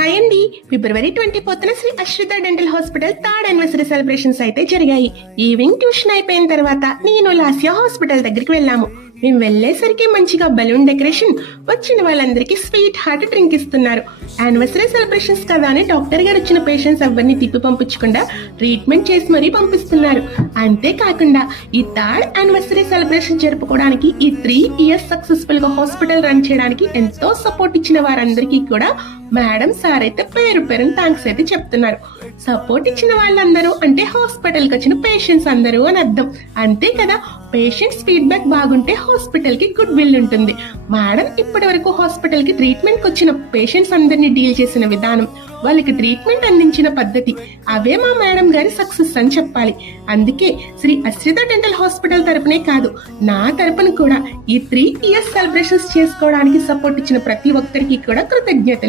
Hi అండి. ఫిబ్రవరి 24న Shri Ashritha dental hospital third anniversary celebrations అయితే జరిగాయి. ఈవినింగ్ ట్యూషన్ అయిపోయిన తర్వాత నేను లాస్యా హాస్పిటల్ దగ్గరికి వెళ్ళాము. మేము వెళ్ళేసరికి మంచిగా బలూన్ డెకరేషన్, వచ్చిన వాళ్ళందరికీ స్వీట్ హార్ట్ డ్రింక్ ఇస్తున్నారు. యానివర్సరీ సెలబ్రేషన్స్ కదా అని డాక్టర్ గారు వచ్చిన పేషెంట్స్ ఎవరిని తిప్పి పంపించకుండా ట్రీట్మెంట్ చేసి మరీ పంపిస్తున్నారు. అంతేకాకుండా ఈ థర్డ్ యానివర్సరీ సెలబ్రేషన్ జరుపుకోవడానికి ఈ 3 years సక్సెస్ఫుల్ గా హాస్పిటల్ రన్ చేయడానికి ఎంతో సపోర్ట్ ఇచ్చిన వారందరికీ కూడా మేడం సార్ అయితే పేరు థ్యాంక్స్ అయితే చెప్తున్నారు. సపోర్ట్ ఇచ్చిన వాళ్ళందరూ అంటే హాస్పిటల్ కి వచ్చిన పేషెంట్స్ అందరూ అని అర్థం. అంతే కదా, పేషెంట్స్ ఫీడ్బ్యాక్ బాగుంటే హాస్పిటల్ కి గుడ్ విల్ ఉంటుంది. మేడం ఇప్పటి వరకు హాస్పిటల్ కి ట్రీట్మెంట్ కి వచ్చిన పేషెంట్స్ అందరినీ డీల్ చేసిన విధానం, వాళ్ళకి ట్రీట్మెంట్ అందించిన పద్ధతి, అవే మా మేడం గారి సక్సెస్ అని చెప్పాలి. అందుకే శ్రీ అశ్రిత డెంటల్ హాస్పిటల్ తరపునే కాదు, నా తరపున కూడా ఈ 3 years సెలబ్రేషన్స్ చేసుకోవడానికి సపోర్ట్ ఇచ్చిన ప్రతి ఒక్కరికి కూడా కృతజ్ఞతలు.